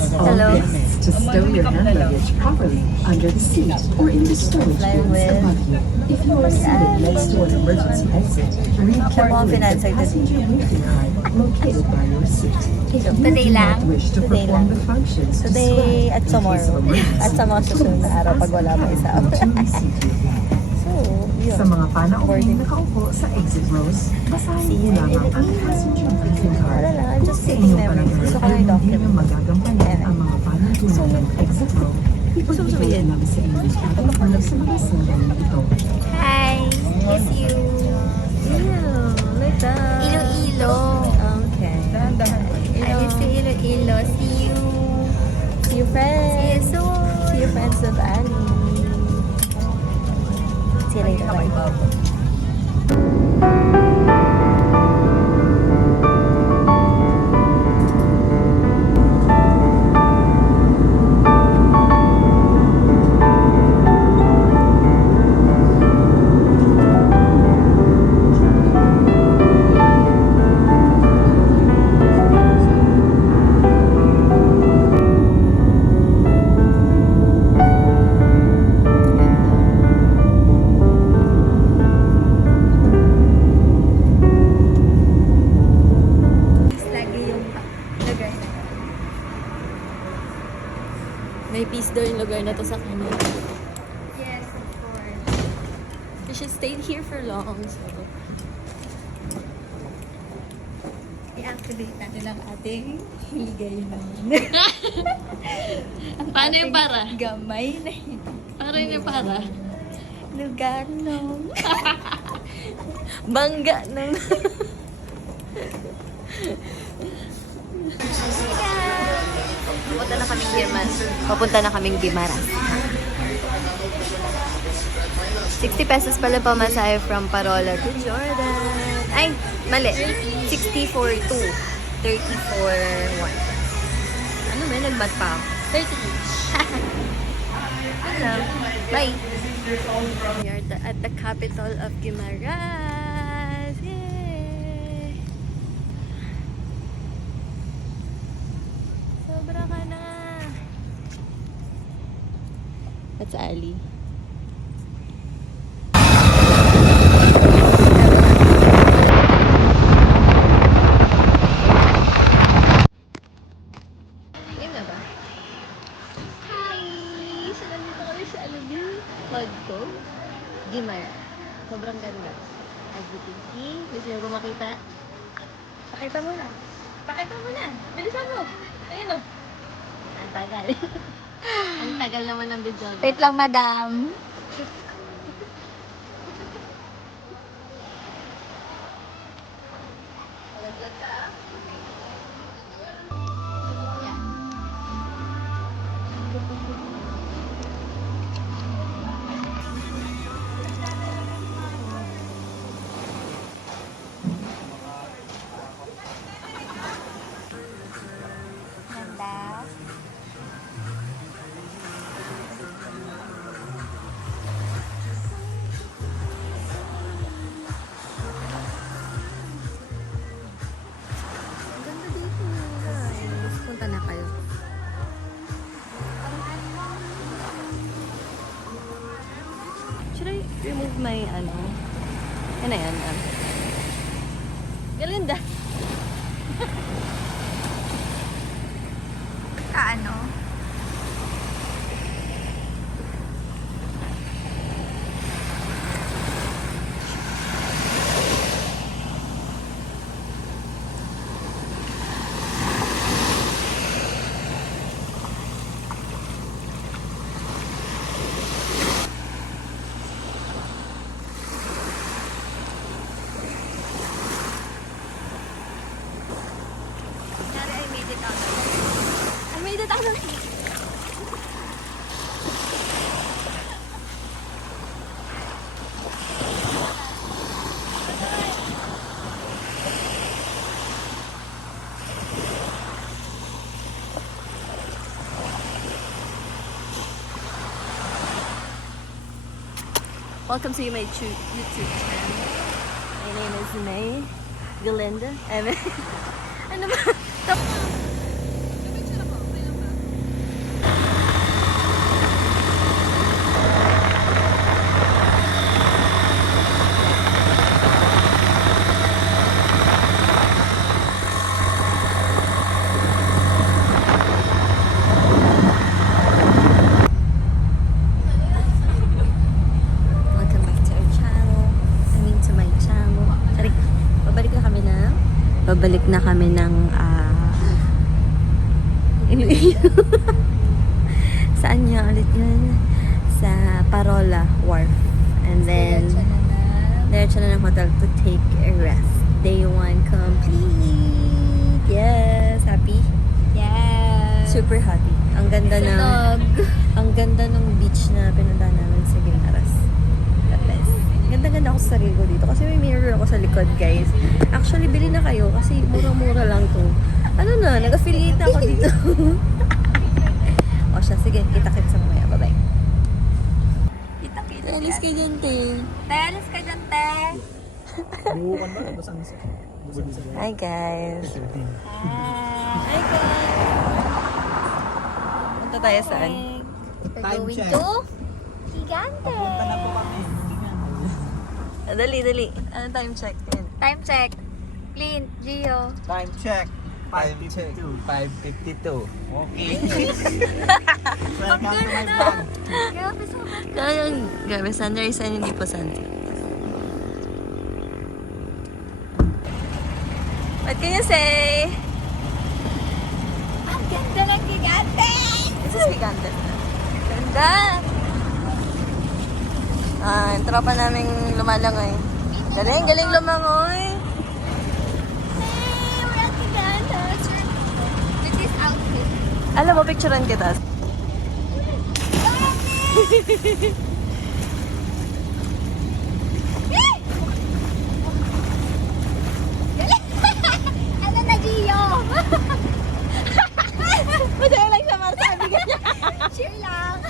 All Hello. guests to stow your hand luggage properly under the seat or in the storage Flying bins with above you. If you are seated next to an emergency exit, read carefully the Financing passenger waiting card located by your seat. If you Today do not lang. wish to Today perform lang. the functions Today described at in case tomorrow. of emergency, At sa mga susunod na araw pag wala pa isa. So, yun. Sa mga panauhing Boarding. nakaupo sa exit rows, basahin See mo you lamang in ang the passenger briefing card. Wala lang, I'm just Sa taking inyong memories. Gusto ko lang palagayan, hindi i-document. nyo magagampanan ang mga panuntunan ng exit row. Ipagbigay lang sa inyong travel sa mga sandali na ito. Hi! Miss you! Ew, like that. Iloilo! Okay. I miss you, Iloilo. See you! See you, See you friends. soon! See you, friends of Annie. See you later. Bye. Lagi yung lugar na yun. May peace daw yung lugar na to sa kanya. Yes, of course. She stayed here for long, so... I-activate natin ang ating hiligay naman. Paano yung para? Gamay na yun. Para yung para? Lugar nung... Bangga ng... Papunta na kaming Gimaras. Papunta na kaming Gimaras. 60 pesos pala pamasahe from Parola to Jordan. Ay, mali. 60 for 2. 30 for 1. Ano ba? Nagmat pa ako. 30 each. Hello. Bye. We are at the capital of Guimaras. Yay! Sobra ka na. That's Ali. Yun na ba? Hi! So, nandito kami sa Magko. Guimaras. Sobrang ganda. As you can see, gusto nyo ba makita? Pakita mo na. Pakita mo na. Bilisan mo. Ayun o. Ang tagal. Ang tagal naman ng video. Wait lang, madam. Ganda. Ang ganda dito. Guys. Punta na kayo. Should I remove my ano? Yan na yan. Galinda. Kaano? Sorry, I made it out. I made it out of here. Welcome to my YouTube channel. My name is May Galinda. And ano ba? Pabalik na kami ng Iloilo. Saan niya ulit yun? Sa Parola Wharf. And then, diretso na ng hotel to take a rest. Day 1 complete! Yes! Happy? Yes. Super happy. Ang ganda ng beach na pinuntahan namin sa Guimaras. The best. Ganda-ganda ako sa sarili ko dito kasi may mirror ako sa likod, guys. Actually, bili na kayo kasi mura-mura lang to. Ano na, nag-affiliate na ako dito. O siya, sige, kita-kits sa mamaya. Bye-bye. Kita-kita. Alis kayo dyan, te. Teles ka dyan, te. Hi, guys. Hi. Hi, guys. Punta tayo saan? We're going to Gigante. Dali. Ano time check? Yan. Time check. Clint, Gio. Time check. 5:52. Okay. Welcome to my vlog. Grabe sa Kaya, grabe, sunrise and hindi po sunset. What can you say? Ang ganda ng Gigante. This is Gigante. Ganda! Yung tropa naming lumalangoy. Galing lumangoy. Hey, we're at Gigante. With this outfit. Alam mo, picturean kita. Ano na, Gio? Madaya lang siya, Marsabi ka niya. Cheer lang.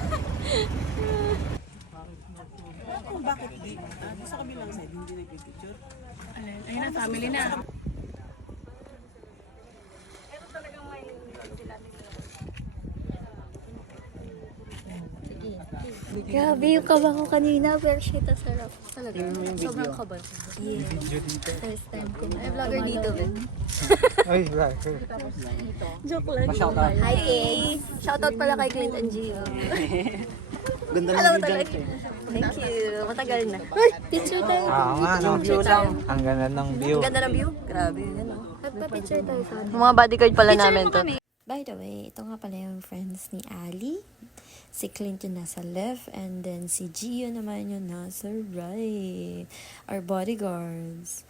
Grabe yung kaba ko kanina, pero shit, ang sarap. Talaga, sobrang kaba. Yeah. First time ko. Ay, vlogger dito, Ben. Ay, right. Joke lang. Hi, kids. Shoutout pala kay Clint and Gio. Ganda Alam mo talaga. Thank you. Matagal na. Uy, picture tayo. nga, no? Picture tayo. Ang ganda ng view. Ang ganda ng view. Grabe. Ano? Magpa-picture tayo sa amin. Mga bodyguard pala namin to. By the way, ito nga pala yung friends ni Ali. Si Clint yung nasa left, and then si Gio naman yung nasa right. Our bodyguards.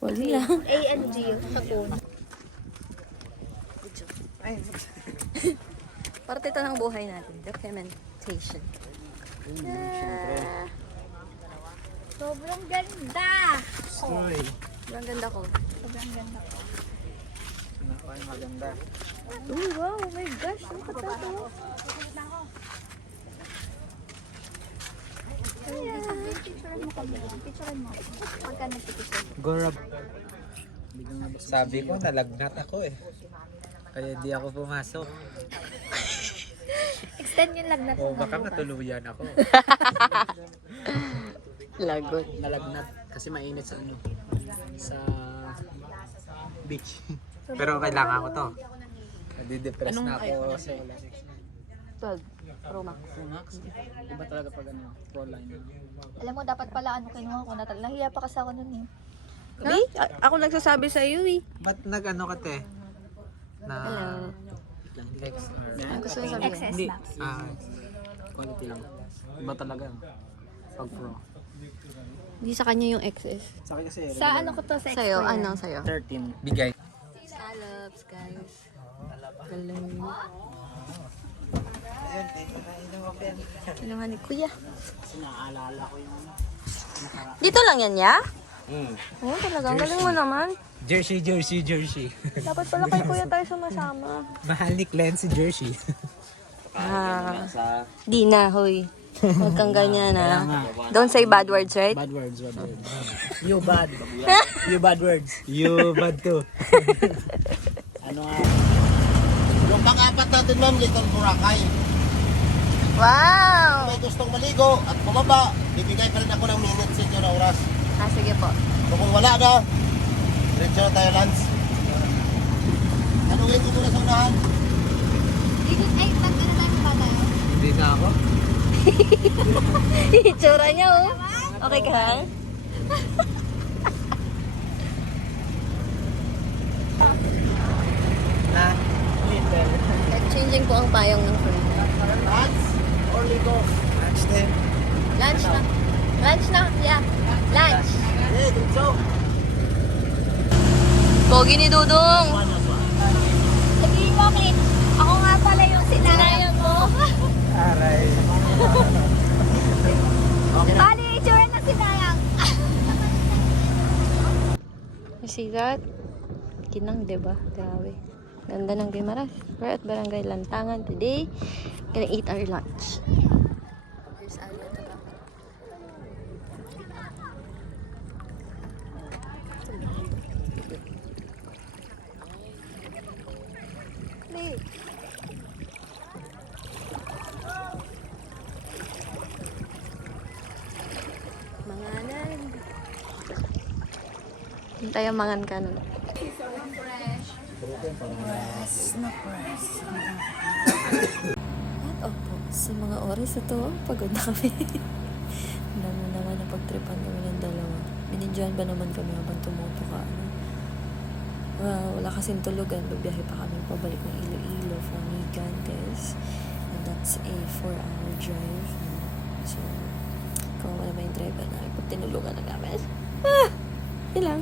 Wali lang. A and Gio sa phone. Parte ito ng buhay natin. Documentation. Sobrang ganda! Uy. Ang ganda ko. Sobrang ganda ko. Ay, maganda. Uy, wow. Oh my gosh. Ang kata to. Picturean mo kami. Picturean mo. Pagka nagpipicture. Gorab. Sabi ko, nalagnat ako eh. Kaya di ako pumasok. Extend yung lagnat O mo. baka matuluyan ako. Lagot. Nalagnat kasi mainit sa ano sa beach. Pero kailangan ko to. Nadidepress na ako. Ano Kasi 12. Pro Max. Max? Iba talaga pag ano, pro line. Alam mo, dapat pala ano kinuha ko na talaga. Nahiya pa kasi ako nun eh. Ako nagsasabi sa iyo eh. ba't nag-ano ka te? Na X Ang gusto niya sabihin. XS Hindi. Max. Quality lang. Iba talaga pag pro. Hindi sa kanya yung XS. Sa akin kasi Sa ano ko to? Sa Sa'yo, Explorer. ano sa'yo? 13. bigay. Scallops, guys. Galing. Kinuha ni Kuya. Kasi naaalala ko yung Dito lang yan, ya? Oo, talaga. Ang galing mo naman. Jersey. Dapat pala kay Kuya tayo sumasama. Mahal ni Glenn si Jersey. Di na, hoy. Huwag kang ganyan, ha. Don't say bad words, right? bad words. You bad. You bad words. You bad too. Ano nga? Yung pang-apat natin ma'am, Little Boracay. Wow! May gustong maligo at bumaba, bibigay pa rin ako ng minutes sa inyo na oras. Ah, sige po. So kung wala na, diretso na tayo lunch. Tanungin ko muna sa unahan. Ay, mag-ano tayo pa tayo? Hindi na ako. Itsura niya, oh. Okay ka, ha? Na, little. Changing po ang payong ng friend. Lunch or ligo? Lunch din. Lunch na. Lunch na, yeah. Lunch. Eh, dito. Pogi ni Dudong. Sabihin mo, Clint, ako nga pala yung sinayang mo. Aray. Paano yung itsura na sinayang? You see that? Kinang, diba? Grabe. Ganda ng Guimaras. We're at Barangay Lantangan today. Gonna eat our lunch. Here's Alia Tabaco. Manganan. Tayo mangan ka nun. At opo, sa mga oras na to, pagod na kami. Dami naman na pagtripan kami ng dalawa. Binidyohan ba naman kami habang tumuto ka? Wala kasing tulugan. Babiyahe pa kami pabalik ng Iloilo from Gigantes. And that's a 4-hour drive. So, kawawa naman yung driver na pag tinulugan na namin. Yun lang.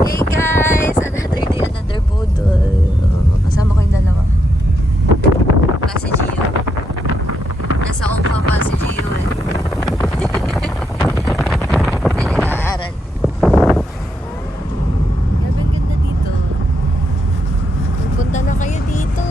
Hey guys! Another day, another budol. Kasama ko yung dalawa. Pa si Gio. Nasa Ongpa pa si Gio eh. Pinag-aaral. Grabe ang ganda dito. Magpunta na kayo dito.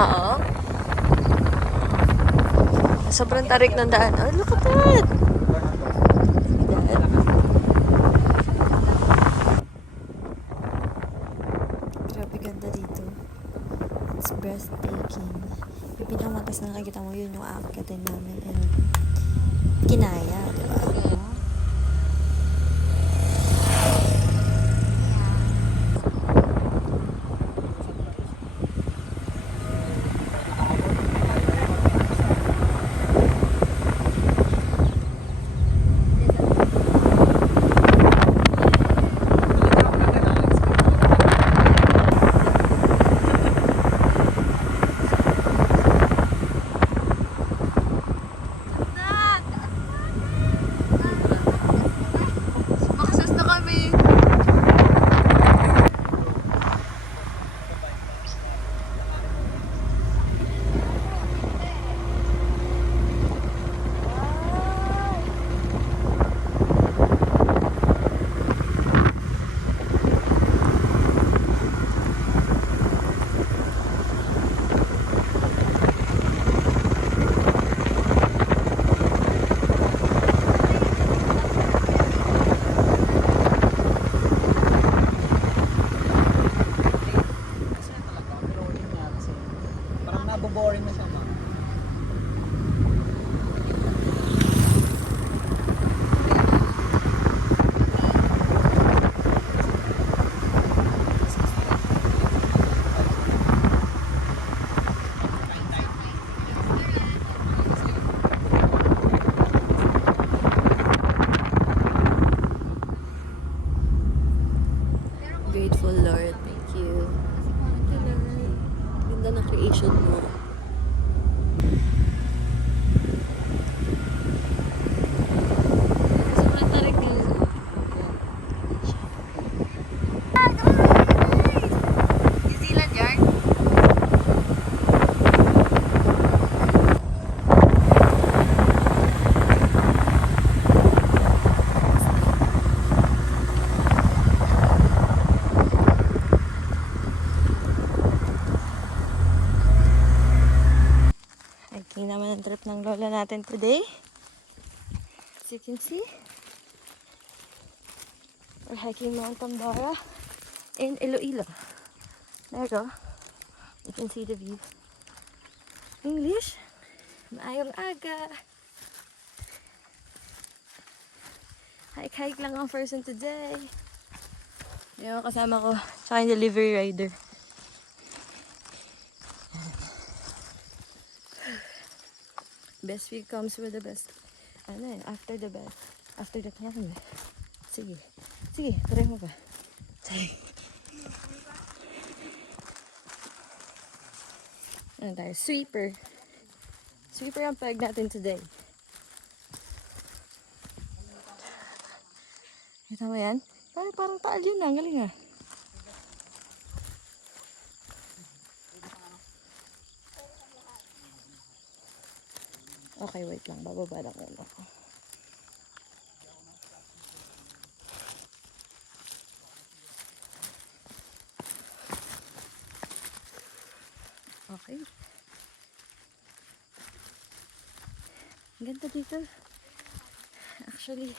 Oo. Sobrang tarik ng daan. Oh, look at that! Grabe ganda dito. It's breathtaking. Yung pinakamantas na nakikita mo, yun yung aakyatin namin. And kinaya, di ba? Maksas na kami. Parang naboboring na siya, ma. Grateful Lord, thank you. Ganda na creation mo. Sobrang tarik din. New Zealand yarn? Hiking naman ang trip ng lola natin today. As you can see, we're hiking Mount Tambora in Iloilo. There you go. You can see the view. English? Maayong aga. Hike lang ang person today. Yung kasama ko, tsaka yung delivery rider. Best week comes with the best. Ano yun? After the best. After the kanya. Sige. Sige, try mo ba? Sige. Ano tayo? Sweeper. Sweeper ang peg natin today. Kita mo yan? Parang taal yun lang. Galing ah. Okay, wait lang. Bababa lang muna ako. Okay. Ang ganda dito. Actually,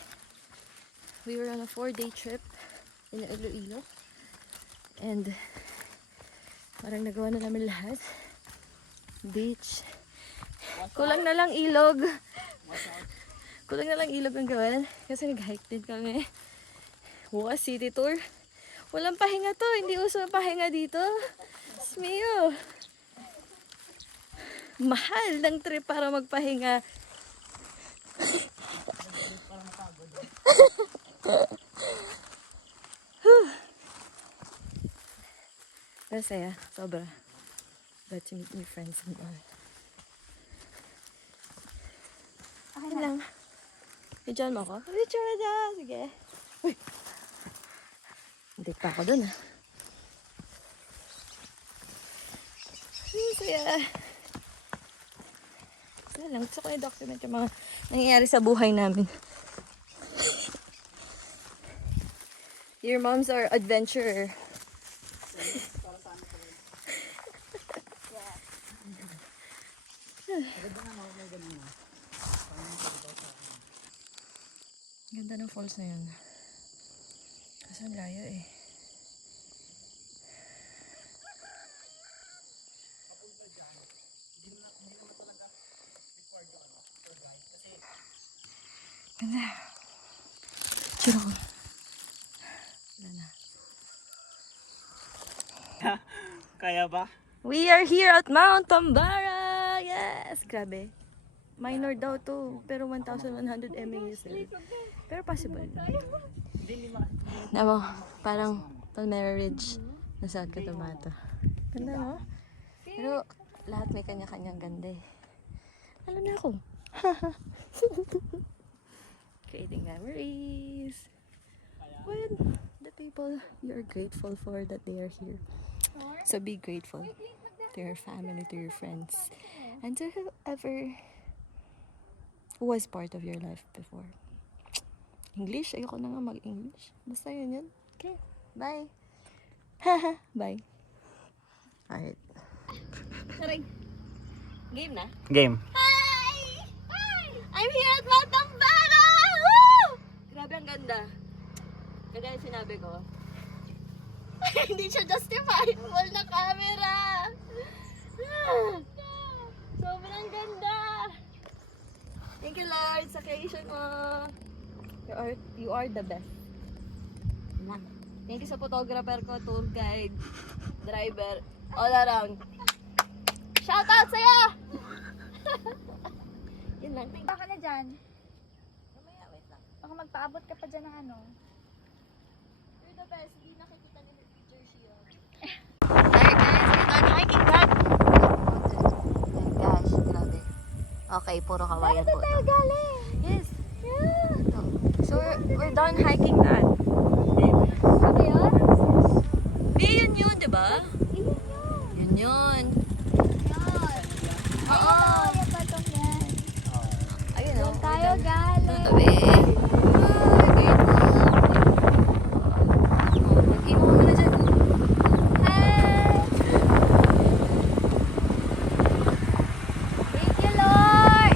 we were on a 4-day trip in Iloilo. And parang nagawa na namin lahat. Beach. Kulang na lang ilog. Kulang na lang ilog ang gawin. Kasi nag-hike din kami. Wow, city tour. Walang pahinga to. Hindi uso ang pahinga dito. Smeo. Mahal ng trip para magpahinga. Masaya. Sobra. Got to meet new friends and all. Okay lang. Videoan mo ako? Video na. Sige. Uy. Hindi pa ako dun ah. Masaya. Masaya lang. Gusto ko i-document yung mga nangyayari sa buhay namin. Your moms are adventurer. Ganda ng falls na yun. Kasi ang layo eh. Ganda. Chiro ko. Wala na. Kaya ba? We are here at Mount Tambara! Yes! Grabe. Minor daw to, pero 1,100 MAs. Pero possible. Namo, parang Palmera Ridge na South Cotabato. Ganda, no? Pero lahat may kanya-kanyang ganda eh. Alam na ako. Creating memories with the people you're grateful for that they are here. So be grateful to your family, to your friends, and to whoever who was part of your life before. English? Ayoko na nga mag-English. Basta yun. Okay. Bye. Bye. Alright. Sorry. Game na? Game. Hi! Hi! I'm here at Mount Tambara! Woo! Grabe ang ganda. Kagaya sinabi ko. Hindi siya justified. Wall na camera. Sobrang ganda. Thank you, Lord, sa creation mo. You are the best. Thank you sa photographer ko, tour guide, driver, all around. Shout out sa'yo! Yun lang. Baka na dyan. Mamaya, wait lang. Baka magpaabot ka pa dyan ng ano. You're the best. Hindi nakikita ni Jersey yun. Alright guys, we're done hiking back. Oh my gosh, grabe. Okay, puro kawayan po. Saan tayo galing? Yes. Yeah. So we're done hiking na. Ano yun? Yun yun, di ba? Iyon yun. Yun yun. Yan. Oo. Yung patong yan. Ayun o. Doon tayo galing. Tabi. Mag-iwan mo na dyan. Hi! Thank you, Lord!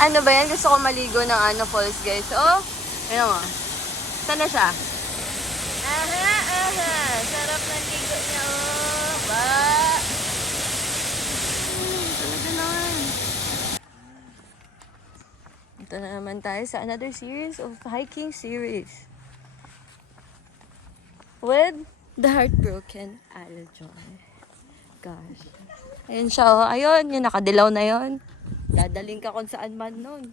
Ano ba yan? Gusto ko maligo ng ano falls, guys. Oh, ayun mo. Saan na siya? Aha, aha. Sarap ng ligo niya, oh. Ba? Talaga naman. Ito na naman tayo sa another series of hiking series. With the heartbroken Aljon. Gosh. Ayun siya, oh. Ayun, yung nakadilaw na yon. Dadaling ka kung saan man nun.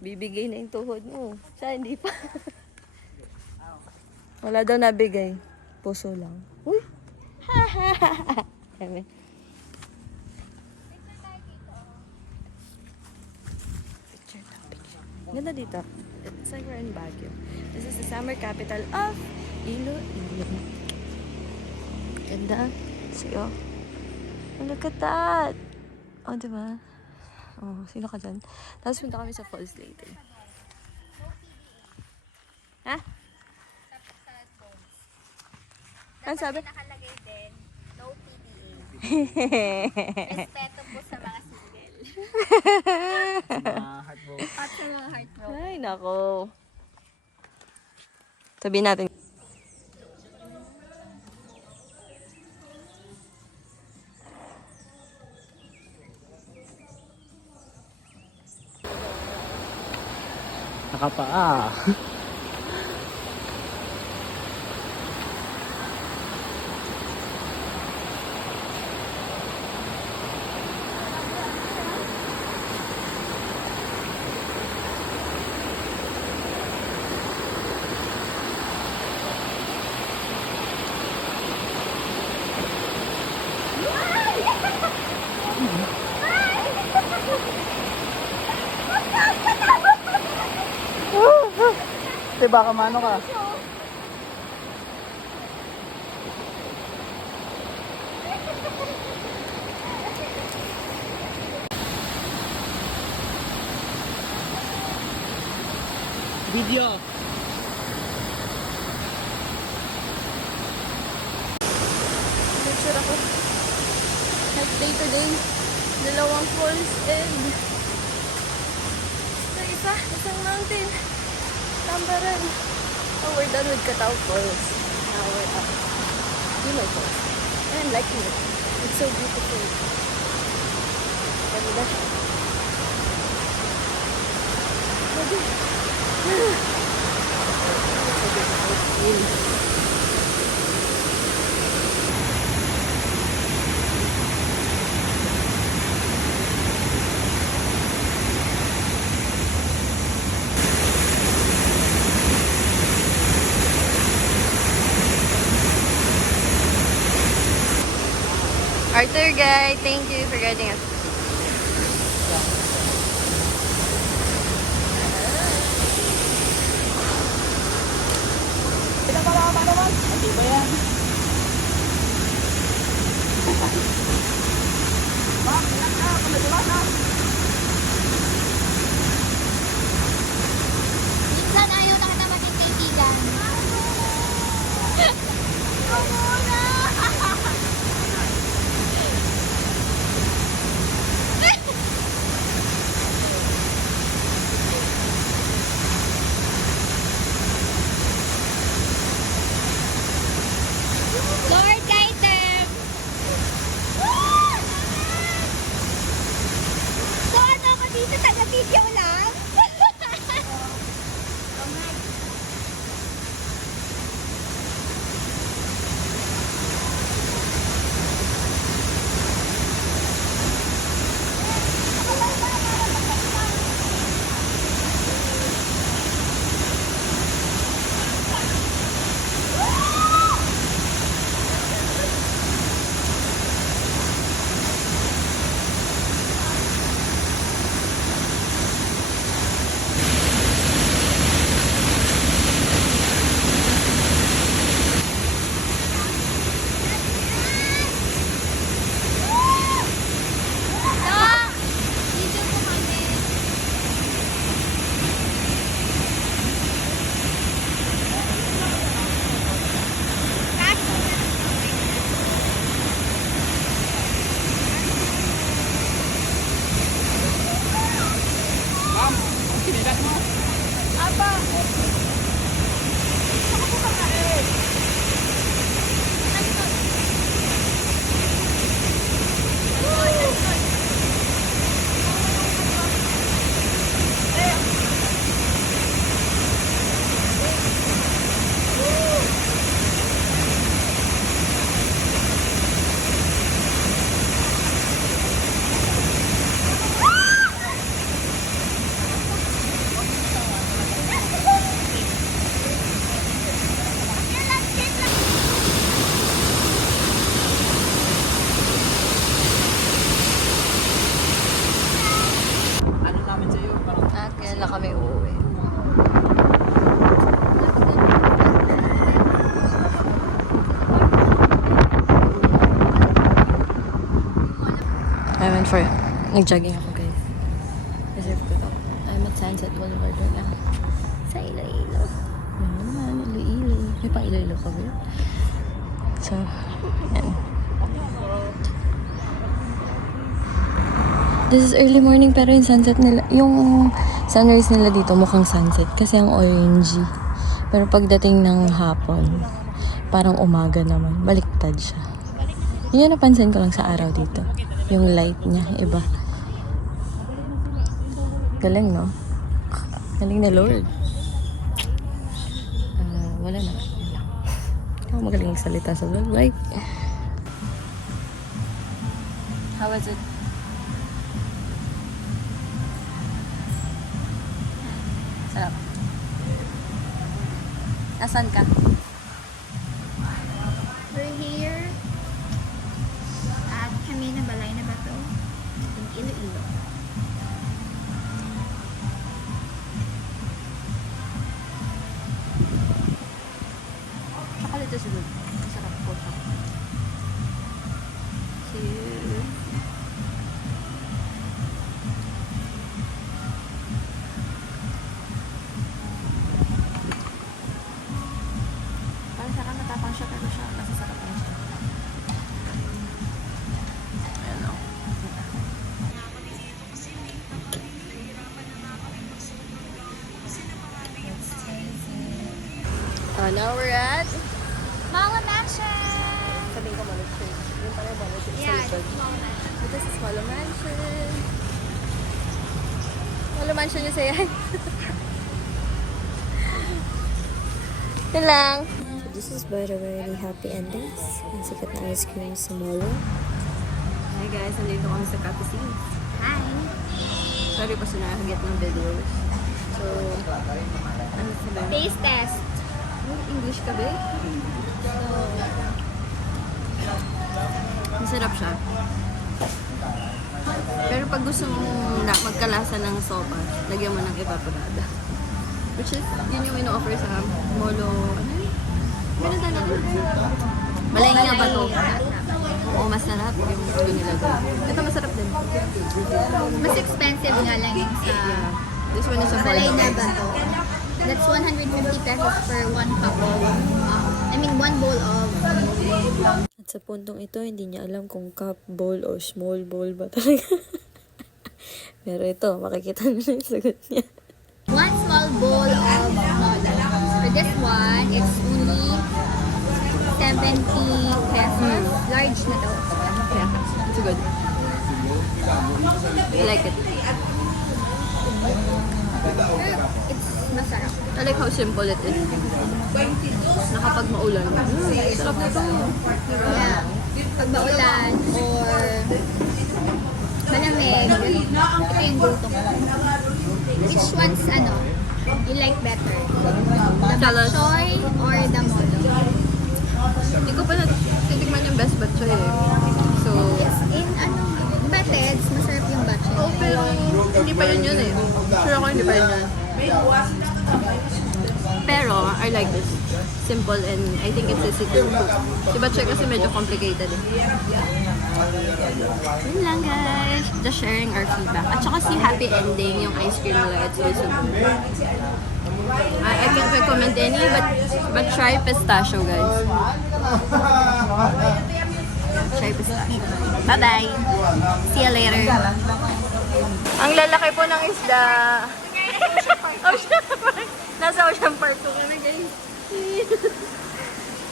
Bibigay na yung tuhod mo. Siya, hindi pa. Wala daw nabigay. Puso lang. Uy! Eme. Picture na, picture. Ganda dito. It's like we're in Baguio. This is the summer capital of Iloilo. Ganda. See, oh. Oh, look at that. Oh, diba? Oh, sino ka dyan? Tapos punta kami sa falls later. Ha? Ano sabi? Nakalagay din, no PDA. Respeto po sa mga single. At sa mga heartbroken. Ay, nako. Sabihin natin. Nakapaa. Diba kamano ka? Video. Picture ako. Like day to day. Dalawang falls and isang mountain. Tambaran. Oh, we're done with Katao Falls. Now we're up. Himay Falls. And I'm liking it. It's so beautiful. Ganda siya. Our tour guide, thank you for guiding us. Ano ba yan? Minsan ayaw na kita maging kaibigan. Lord, guide them! for nag-jogging ako, guys. Reserve ko to. I'm at Sunset Boulevard right now. Sa Iloilo. Yan naman, Iloilo. May pang Iloilo pa ba yun? So, yan. This is early morning pero yung sunset nila, yung sunrise nila dito mukhang sunset kasi ang orangey. Pero pagdating ng hapon, parang umaga naman. Baliktad siya. Yun napansin ko lang sa araw dito. Yung light niya, iba. Galing, no? Galing na Lord. Wala na. Ako magaling salita sa vlog. Like, how was it? Sarap. Nasaan ka? We're here at Camino Balay na Bato in Iloilo. Chocolate is good. Masarap po siya. Cheers. Parang siya matapang siya pero siya masasarap niya siya. Ayan o. Now we're at Mala Mansion! Sabihin ko Mala Church. Yung pala Mala Church. Yeah, sa likod. it's Mala Mansion. This is Mala Mansion. Mala Mansion yung sayan. Yun lang. This is by the way the Happy Endings. Ang sikat na ice cream sa Molo. Hi guys, nandito kami sa Cafe Scenes. Hi! Sorry pa sa nakakagit ng videos. So, ano sila? Taste test. English ka ba? Masarap siya. Pero pag gusto mong magkalasa ng sopa, lagyan mo ng evaporada. Which is, yun yung ino-offer sa Molo, ano yun? Ganun talaga. Balay nga ba to? Oo, masarap yung ulo nila doon. Ito masarap din. Mas expensive nga lang yung sa This one is a Balay na bowl. Bato. That's 150 pesos per 1 cup of, one bowl of. At sa puntong ito, hindi niya alam kung cup bowl or small bowl ba talaga. Pero ito, makikita niyo na yung sagot niya. 1 small bowl of molo. For this one, it's only 70 pesos. Large na to. Yeah, it's good. I like it. It's masarap. I like how simple it is. Na kapag maulan, sarap na to. Diba? Yeah. Pag maulan or malamig, ito yung gusto ko. Which one's you like better? The Tell us. choy or the molo? Hindi ko pa natitikman yung best batch eh. So, Yes, in bateds, masarap yung batch. oh, pero hindi pa yun eh. Sure ako hindi pa yun. Pero, I like this. Simple and I think it's easy to cook. Si batch kasi medyo complicated eh. Yun lang guys. Just sharing our feedback. At saka si Happy Ending, yung ice cream nila, it's also good. I can't recommend any, but try pistachio, guys. Try pistachio. Bye-bye! See you later! Ang lalaki po ng isda. Ocean Park. Nasa Ocean Park po kami, guys.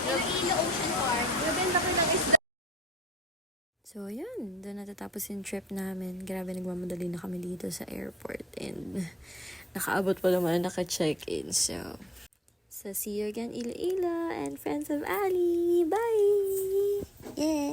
Iloilo Ocean Park. Grabe, ang laki ng isda. So, yun. Doon natatapos yung trip namin. Grabe, nagmamadali na kami dito sa airport. And nakaabot pa naman, naka-check-in. So, see you again, Iloilo and friends of Ali. Bye! Yeah!